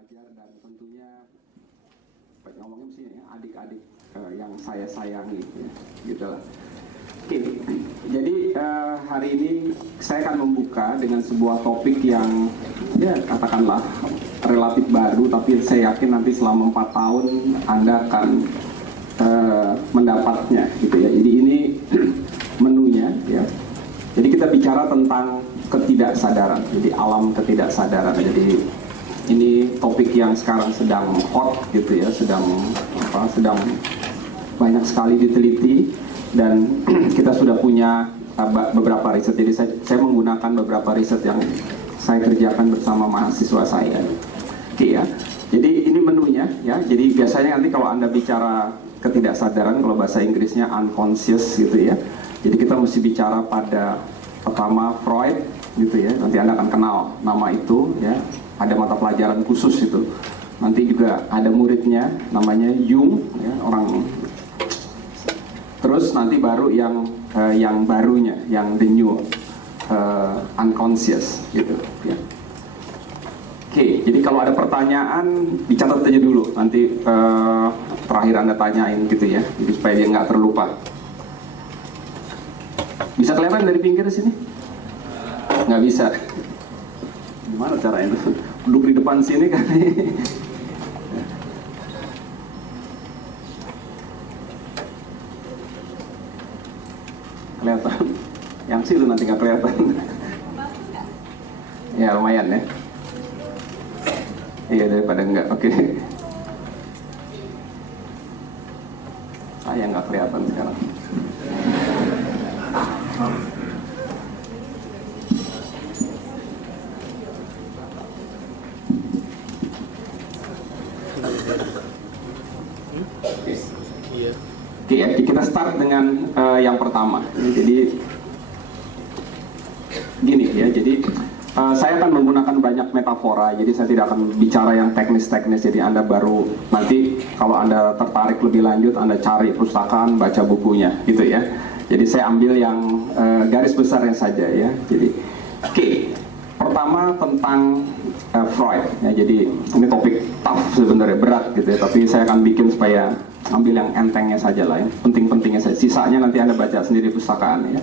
pelajar dan tentunya ngomongnya mesti ya, adik-adik yang saya sayangi ya, gitu lah. Oke, jadi hari ini saya akan membuka dengan sebuah topik yang ya katakanlah relatif baru, tapi saya yakin nanti selama 4 tahun Anda akan mendapatnya gitu ya. Jadi ini menunya ya. Jadi kita bicara tentang ketidaksadaran, jadi alam ketidaksadaran. Jadi ini topik yang sekarang sedang hot gitu ya, sedang banyak sekali diteliti dan kita sudah punya beberapa riset. Jadi saya menggunakan beberapa riset yang saya kerjakan bersama mahasiswa saya. Oke ya. Jadi ini menunya ya. Jadi biasanya nanti kalau Anda bicara ketidaksadaran, kalau bahasa Inggrisnya unconscious gitu ya. Jadi kita mesti bicara pada pertama Freud gitu ya. Nanti Anda akan kenal nama itu ya. Ada mata pelajaran khusus itu. Nanti juga ada muridnya namanya Jung ya, orang. Terus nanti baru yang barunya, yang the new unconscious gitu ya. Oke, jadi kalau ada pertanyaan dicatat aja dulu. Nanti terakhir Anda tanyain gitu ya. Jadi supaya dia nggak terlupa. Bisa kelihatan dari pinggir sini? Nggak bisa. Gimana caranya? Duduk di depan sini kan? Kelihatan? Yang situ nanti nggak kelihatan. Ya lumayan ya. Iya daripada enggak. Oke. Saya nggak kelihatan sekarang. Oke ya, kita start dengan yang pertama. Jadi gini ya, jadi saya akan menggunakan banyak metafora. Jadi saya tidak akan bicara yang teknis-teknis. Jadi Anda baru nanti kalau Anda tertarik lebih lanjut, Anda cari pustakaan, baca bukunya, gitu ya. Jadi saya ambil yang garis besarnya saja ya. Jadi oke, pertama tentang Freud. Ya, jadi ini topik tough sebenarnya, berat gitu ya. Tapi saya akan bikin supaya ambil yang entengnya saja lah ya, penting-pentingnya saja. Sisanya nanti Anda baca sendiri pustakaan ya.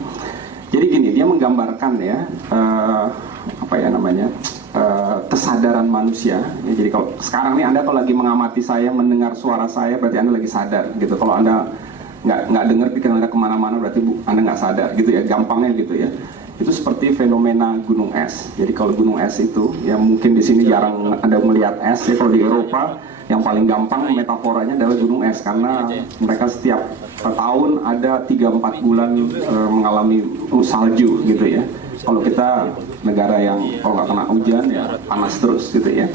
Jadi gini, dia menggambarkan ya kesadaran manusia. Ya, jadi kalau sekarang nih Anda kalau lagi mengamati saya, mendengar suara saya, berarti Anda lagi sadar gitu. Kalau Anda nggak dengar, pikiran Anda kemana-mana, berarti Anda nggak sadar gitu ya. Gampangnya gitu ya. Itu seperti fenomena gunung es. Jadi kalau gunung es itu, ya mungkin di sini jarang Anda melihat es. Ya kalau di Eropa yang paling gampang metaforanya adalah gunung es, karena mereka setiap tahun ada 3-4 bulan mengalami salju gitu ya. Kalau kita negara yang kalau nggak kena hujan ya panas terus gitu ya.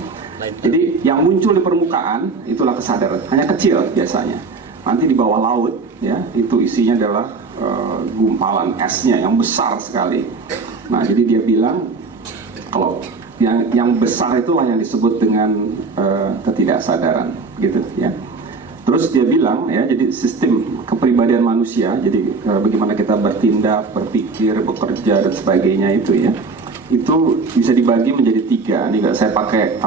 Jadi yang muncul di permukaan itulah kesadaran, hanya kecil biasanya. Nanti di bawah laut ya itu isinya adalah gumpalan esnya yang besar sekali. Nah jadi dia bilang kalau yang besar itulah yang disebut dengan ketidaksadaran gitu ya. Terus dia bilang ya, jadi sistem kepribadian manusia, jadi bagaimana kita bertindak, berpikir, bekerja dan sebagainya itu ya, itu bisa dibagi menjadi 3. Ini saya pakai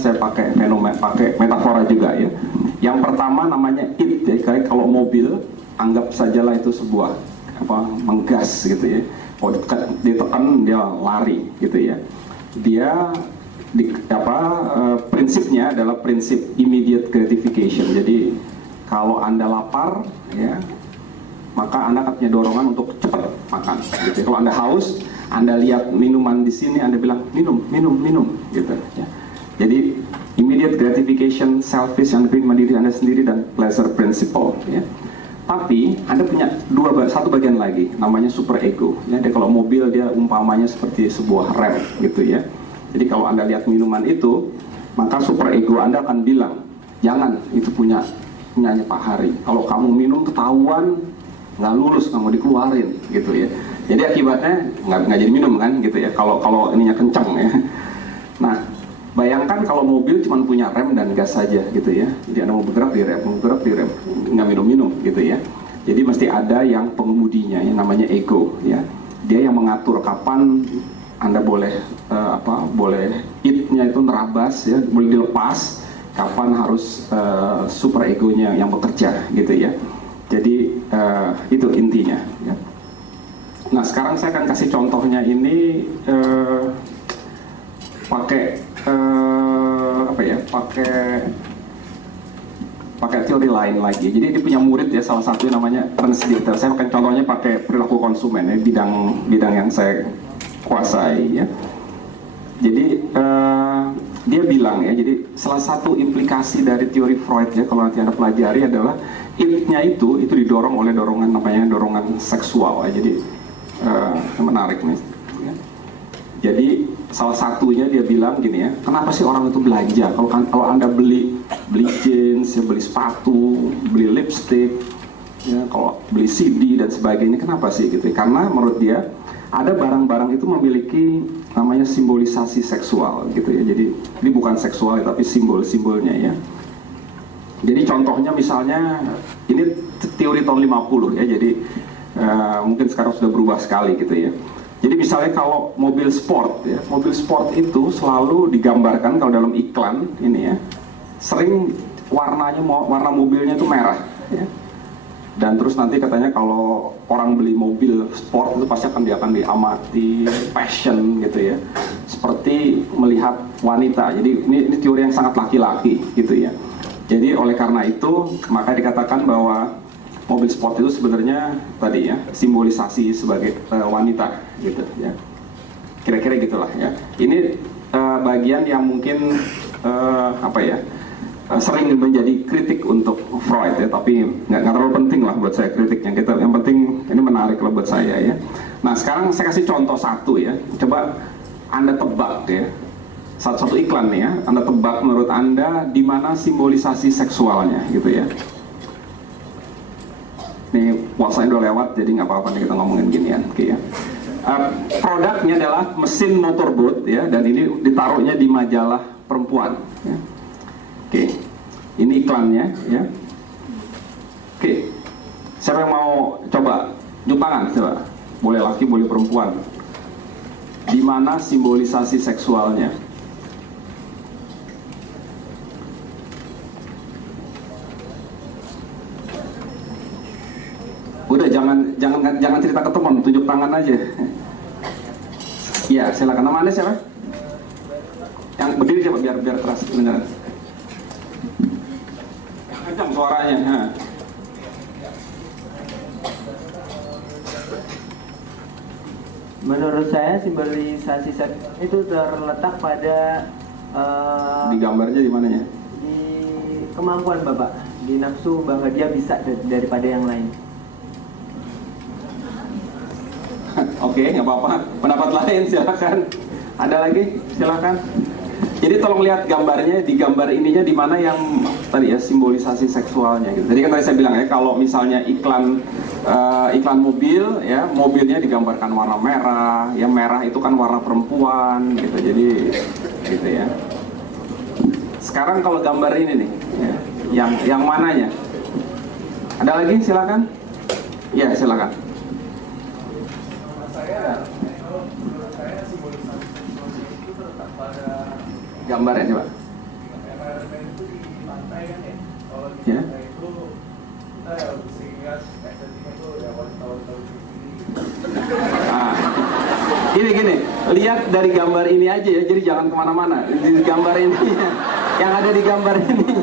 saya pakai fenomena, pakai metafora juga ya. Yang pertama namanya it ya, kayak kalau mobil anggap sajalah itu sebuah menggas gitu ya. Kalau ditekan dia lari gitu ya. Dia prinsipnya adalah prinsip immediate gratification. Jadi kalau Anda lapar ya, maka Anda akan punya dorongan untuk cepat makan gitu. Kalau Anda haus, Anda lihat minuman di sini, Anda bilang minum gitu ya. Jadi immediate gratification, selfish yang lebih mandiri Anda sendiri, dan pleasure principle ya. Tapi Anda punya satu bagian lagi namanya super ego ya. Dia kalau mobil dia umpamanya seperti sebuah rem gitu ya. Jadi kalau Anda lihat minuman itu, maka super ego Anda akan bilang, jangan, itu punyanya Pak Hari. Kalau kamu minum ketahuan, nggak lulus, nggak mau dikeluarin, gitu ya. Jadi akibatnya nggak jadi minum kan, gitu ya. Kalau ininya kencang ya. Nah, bayangkan kalau mobil cuma punya rem dan gas saja, gitu ya. Jadi Anda mau bergerak di rem, nggak minum-minum, gitu ya. Jadi mesti ada yang pengemudinya, yang namanya ego, ya. Dia yang mengatur kapan Anda boleh boleh it-nya itu nerabas ya, boleh dilepas. Kapan harus super egonya yang bekerja gitu ya. Jadi itu intinya ya. Nah sekarang saya akan kasih contohnya ini pakai pakai teori lain lagi. Jadi dia punya murid ya, salah satu namanya Ernst Ditter. Saya akan contohnya pakai perilaku konsumen ya, bidang yang saya kuasai ya. Jadi dia bilang ya, jadi salah satu implikasi dari teori Freud ya, kalau nanti Anda pelajari adalah it-nya itu didorong oleh dorongan seksual ya. Jadi menarik nih ya. Jadi salah satunya dia bilang gini ya, kenapa sih orang itu belanja? Kalau Anda beli jeans, ya, beli sepatu, beli lipstick, ya, kalau beli CD dan sebagainya, kenapa sih gitu? Karena menurut dia ada barang-barang itu memiliki namanya simbolisasi seksual gitu ya. Jadi ini bukan seksual tapi simbol-simbolnya ya. Jadi contohnya misalnya ini teori tahun 50 ya. Jadi mungkin sekarang sudah berubah sekali gitu ya. Jadi misalnya kalau mobil sport ya, mobil sport itu selalu digambarkan kalau dalam iklan ini ya, sering warna mobilnya itu merah ya. Dan terus nanti katanya kalau orang beli mobil sport itu pasti akan diamati, passion gitu ya, seperti melihat wanita. Jadi ini teori yang sangat laki-laki gitu ya. Jadi oleh karena itu maka dikatakan bahwa mobil sport itu sebenarnya tadi ya simbolisasi sebagai wanita gitu ya. Kira-kira gitulah ya. Ini bagian yang mungkin sering menjadi kritik untuk Freud ya, tapi nggak terlalu penting lah buat saya kritiknya. Yang penting ini menarik lah buat saya ya. Nah sekarang saya kasih contoh satu ya, coba Anda tebak ya, satu iklan nih ya, Anda tebak menurut Anda di mana simbolisasi seksualnya gitu ya. Nih puasanya udah lewat jadi nggak apa-apa nih kita ngomongin ginian, oke ya. Produknya adalah mesin motorboat ya, dan ini ditaruhnya di majalah perempuan ya. Oke, ini iklannya ya. Oke, siapa yang mau coba? Tangan coba. Boleh laki, boleh perempuan. Di mana simbolisasi seksualnya? Udah jangan cerita ke teman, tunjuk tangan aja. Iya, silakan. Nama Anda siapa? Yang berdiri coba biar keras kedengaran. Kencang suaranya. Menurut saya simbolisasi seks itu terletak pada di gambarnya di mananya? Di kemampuan Bapak, di nafsu bahwa dia bisa daripada yang lain. Oke, nggak apa-apa. Pendapat lain silakan. Ada lagi? Silakan. Jadi tolong lihat gambarnya, di gambar ininya di mana yang tadi ya simbolisasi seksualnya gitu. Jadi kan tadi saya bilang ya, kalau misalnya iklan mobil ya, mobilnya digambarkan warna merah, ya merah itu kan warna perempuan gitu. Jadi gitu ya. Sekarang kalau gambar ini nih, ya, yang mananya? Ada lagi? Silakan. Ya, silakan. Gambarnya coba. Ya. Gini, lihat dari gambar ini aja ya, jadi jangan kemana-mana. Di gambar ini, yang ada di gambar ini.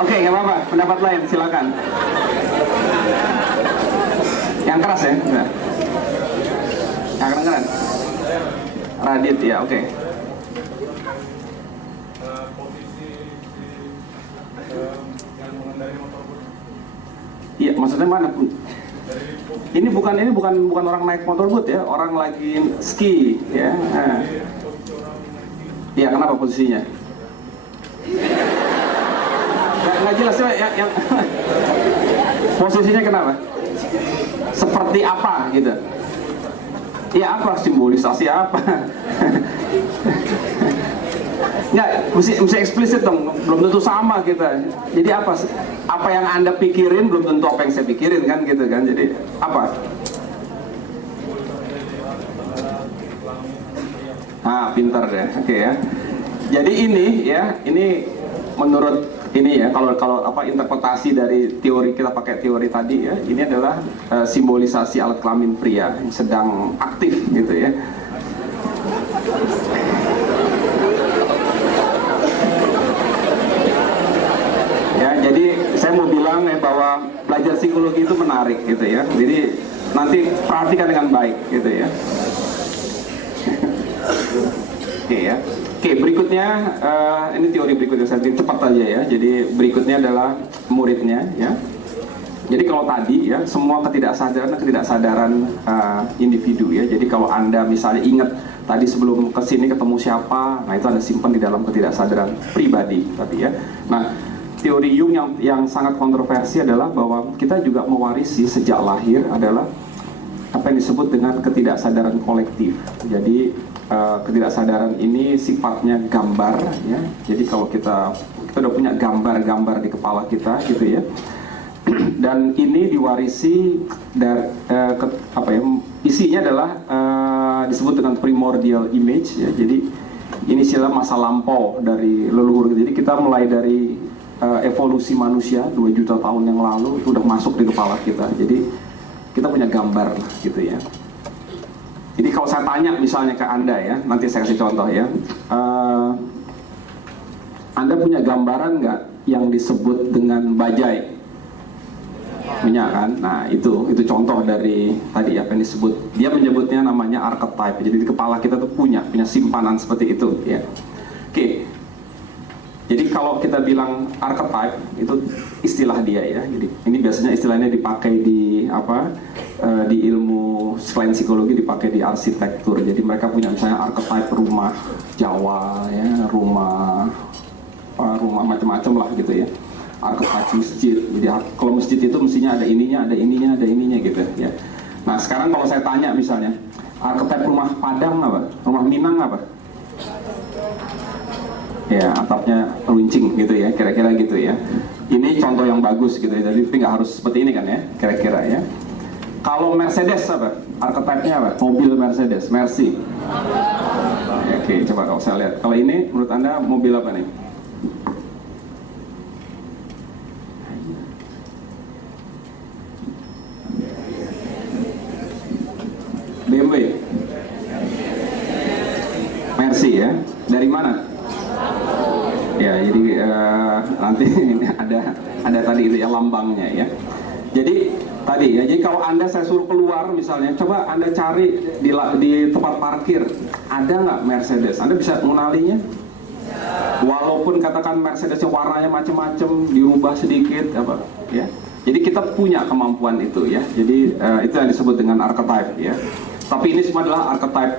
Oke, nggak apa-apa. Pendapat lain, silakan. Yang keras ya, enggak. Yang kedengeran. Radit ya, oke. Iya, maksudnya mana pun? Ini bukan orang naik motorboat ya, orang lagi ski ya. Iya, kenapa posisinya? Nggak jelas ya, yang posisinya kenapa? Seperti apa gitu? Iya, apa simbolisasi apa? Nggak, mesti eksplisit dong, belum tentu sama kita. Jadi apa yang Anda pikirin belum tentu apa yang saya pikirin kan gitu kan. Jadi apa? pinter deh. Oke ya. Jadi ini ya, ini menurut ini ya, kalau apa interpretasi dari teori, kita pakai teori tadi ya, ini adalah simbolisasi alat kelamin pria yang sedang aktif gitu ya. Ya, jadi saya mau bilang ya bahwa belajar psikologi itu menarik gitu ya. Jadi nanti perhatikan dengan baik gitu ya. Oke ya. Oke, berikutnya ini teori berikutnya, saya cepat aja ya. Jadi berikutnya adalah muridnya ya. Jadi kalau tadi ya, semua ketidaksadaran individu ya. Jadi kalau Anda misalnya ingat tadi sebelum kesini ketemu siapa, nah itu Anda simpan di dalam ketidaksadaran pribadi tadi ya. Nah, teori Jung yang sangat kontroversi adalah bahwa kita juga mewarisi sejak lahir adalah apa yang disebut dengan ketidaksadaran kolektif. Jadi ketidaksadaran ini sifatnya gambar ya. Jadi kalau kita udah punya gambar-gambar di kepala kita gitu ya. Dan ini diwarisi dari isinya adalah disebut dengan primordial image ya. Jadi ini istilah masa lampau dari leluhur. Jadi kita mulai dari evolusi manusia 2 juta tahun yang lalu itu udah masuk di kepala kita. Jadi kita punya gambar gitu ya. Jadi kalau saya tanya misalnya ke Anda ya, nanti saya kasih contoh ya. Anda punya gambaran nggak yang disebut dengan bajai? Punya kan? Nah itu contoh dari tadi apa yang disebut. Dia menyebutnya namanya archetype. Jadi di kepala kita tuh punya simpanan seperti itu ya. Oke. Jadi kalau kita bilang archetype itu istilah dia ya. Jadi ini biasanya istilahnya dipakai di di ilmu selain psikologi, dipakai di arsitektur. Jadi mereka punya misalnya archetype rumah Jawa ya, rumah macam-macam lah gitu ya. Archetype masjid. Jadi kalau masjid itu mestinya ada ininya gitu ya. Nah, sekarang kalau saya tanya misalnya, archetype rumah Padang apa? Rumah Minang apa? Ya, atapnya runcing gitu ya, kira-kira gitu ya. Ini contoh yang bagus gitu ya, jadi tapi nggak harus seperti ini kan ya, kira-kira ya. Kalau Mercedes apa? Archetype-nya apa? Mobil Mercedes, Mercy. Ya, oke, coba kalau saya lihat. Kalau ini menurut Anda mobil apa nih? BMW. Mercy ya. Dari mana? Ya, jadi nanti ada tadi itu ya lambangnya ya. Jadi tadi ya, jadi kalau Anda saya suruh keluar misalnya, coba Anda cari di tempat parkir, ada nggak Mercedes? Anda bisa mengenalinya? Walaupun katakan Mercedesnya warnanya macam-macam, dirubah sedikit apa ya. Jadi kita punya kemampuan itu ya. Jadi itu yang disebut dengan archetype ya. Tapi ini semua adalah archetype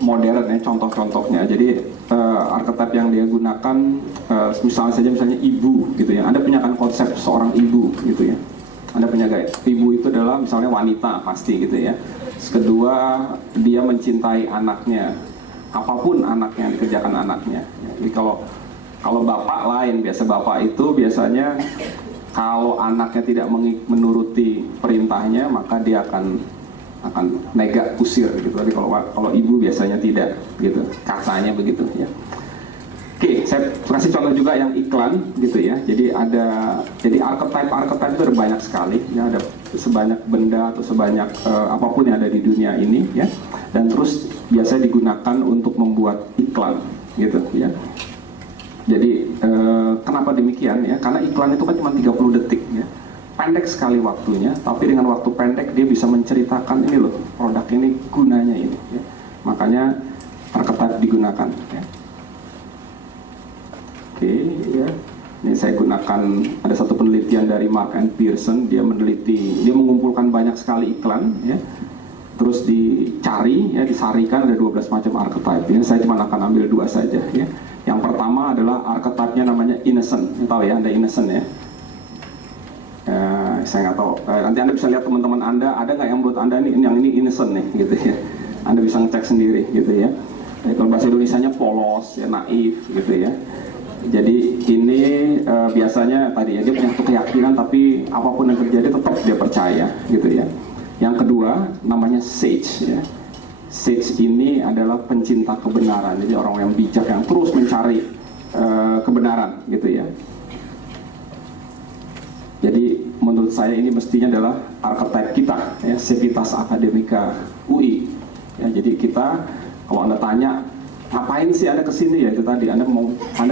modern ya, contoh-contohnya. Jadi archetype yang dia gunakan misalnya ibu gitu ya. Anda punya kan konsep seorang ibu gitu ya. Anda punya gaya ibu itu adalah misalnya wanita pasti gitu ya. Kedua, dia mencintai anaknya. Apapun anaknya yang dikerjakan anaknya. Jadi kalau bapak lain, bapak itu biasanya kalau anaknya tidak menuruti perintahnya, maka dia akan nega, usir gitu. Tapi kalau ibu biasanya tidak gitu, katanya begitu ya. Oke, saya kasih contoh juga yang iklan gitu ya. Jadi archetype itu ada banyak sekali ya, ada sebanyak benda atau sebanyak apapun yang ada di dunia ini ya. Dan terus biasanya digunakan untuk membuat iklan gitu ya. Jadi kenapa demikian ya? Karena iklan itu kan cuma 30 detik ya. Pendek sekali waktunya, tapi dengan waktu pendek dia bisa menceritakan ini loh, produk ini gunanya ini ya. Makanya archetype digunakan ya. Oke ya. Ini saya gunakan, ada satu penelitian dari Mark and Pearson, dia mengumpulkan banyak sekali iklan ya. Terus dicari ya, disarikan ada 12 macam archetype ya. Saya cuma akan ambil 2 saja ya. Yang pertama adalah archetype-nya namanya innocent. Tahu ya, Anda innocent ya? Saya nggak tahu. Nanti Anda bisa lihat teman-teman Anda, ada nggak yang menurut Anda yang ini innocent nih, gitu ya? Anda bisa ngecek sendiri, gitu ya. Kalau bahasa Indonesianya polos, ya naif, gitu ya. Jadi ini biasanya tadi ya, dia punya satu keyakinan, tapi apapun yang terjadi tetap dia percaya, gitu ya. Yang kedua namanya sage, ya. Sage ini adalah pencinta kebenaran, jadi orang yang bijak yang terus mencari kebenaran gitu ya. Jadi menurut saya ini mestinya adalah archetype kita ya, Civitas Academica UI ya. Jadi kita, kalau Anda tanya ngapain sih Anda kesini, ya itu tadi Anda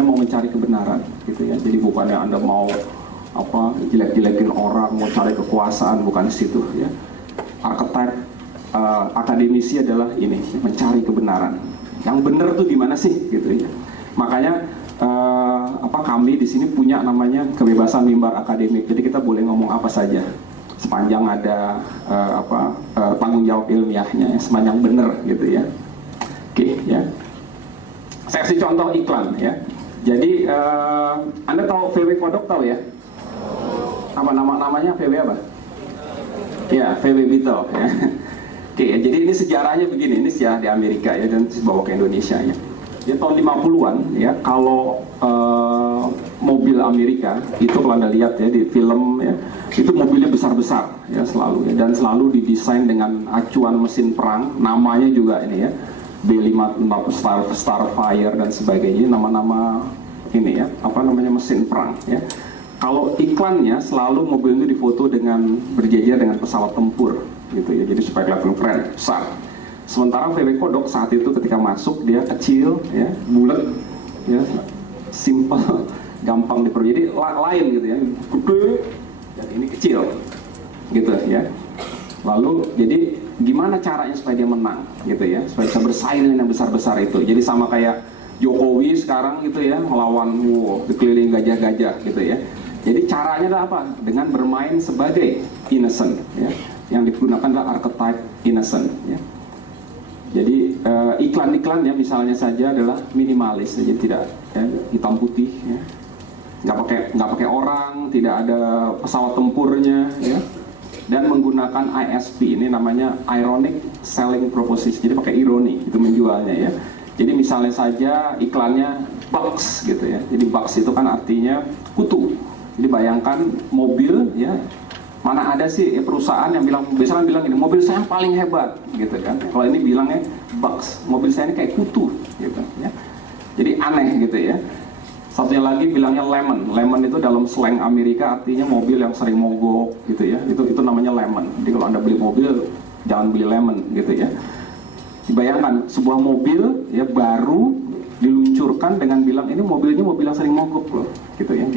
mau mencari kebenaran gitu ya. Jadi bukannya Anda mau jelek-jelekin orang, mau cari kekuasaan, bukan di situ ya. Archetype akademisi adalah ini, mencari kebenaran. Yang benar tuh gimana sih gitu ya. Makanya kami di sini punya namanya kebebasan mimbar akademik. Jadi kita boleh ngomong apa saja sepanjang ada tanggung jawab ilmiahnya ya, sepanjang benar gitu ya. Oke ya. Saya kasih contoh iklan ya. Jadi Anda tahu VW Kodok, tahu ya? Apa namanya VW apa? Ya, VW Beetle ya. Oke, jadi ini sejarahnya begini, ini sejarah di Amerika ya, dan dibawa ke Indonesia ya. Di tahun 50-an ya, kalau mobil Amerika itu kalau Anda lihat ya di film ya, itu mobilnya besar-besar ya selalu ya, dan selalu didesain dengan acuan mesin perang, namanya juga ini ya, B5 Starfire dan sebagainya, nama-nama ini ya, mesin perang ya. Kalau iklannya selalu mobil itu difoto dengan berjejer dengan pesawat tempur gitu ya, jadi supaya kelihatan keren, besar. Sementara VW Kodok saat itu ketika masuk dia kecil ya, bulat ya, simple, gampang diperoleh, jadi lain gitu ya, gede dan ini kecil gitu ya. Lalu jadi gimana caranya supaya dia menang gitu ya, supaya bisa bersaing dengan yang besar-besar itu. Jadi sama kayak Jokowi sekarang gitu ya, melawan dikelilingi gajah-gajah gitu ya. Jadi caranya adalah apa? Dengan bermain sebagai innocent ya. Yang digunakan adalah archetype innocent ya. Jadi iklan-iklannya misalnya saja adalah minimalis, jadi tidak ya, hitam putih ya. Nggak pakai orang, tidak ada pesawat tempurnya ya. Dan menggunakan ISP, ini namanya ironic selling proposition, jadi pakai ironi itu menjualnya ya. Jadi misalnya saja iklannya box gitu ya. Jadi box itu kan artinya kutu. Jadi bayangkan mobil ya, mana ada sih ya, perusahaan yang biasanya bilang ini mobil saya yang paling hebat gitu kan. Kalau ini bilangnya box, mobil saya ini kayak kutu gitu ya. Jadi aneh gitu ya. Satunya lagi bilangnya lemon. Lemon itu dalam slang Amerika artinya mobil yang sering mogok gitu ya. Itu namanya lemon. Jadi kalau Anda beli mobil jangan beli lemon gitu ya. Bayangkan sebuah mobil ya baru diluncurkan dengan bilang ini mobilnya mobil yang sering mogok loh gitu ya.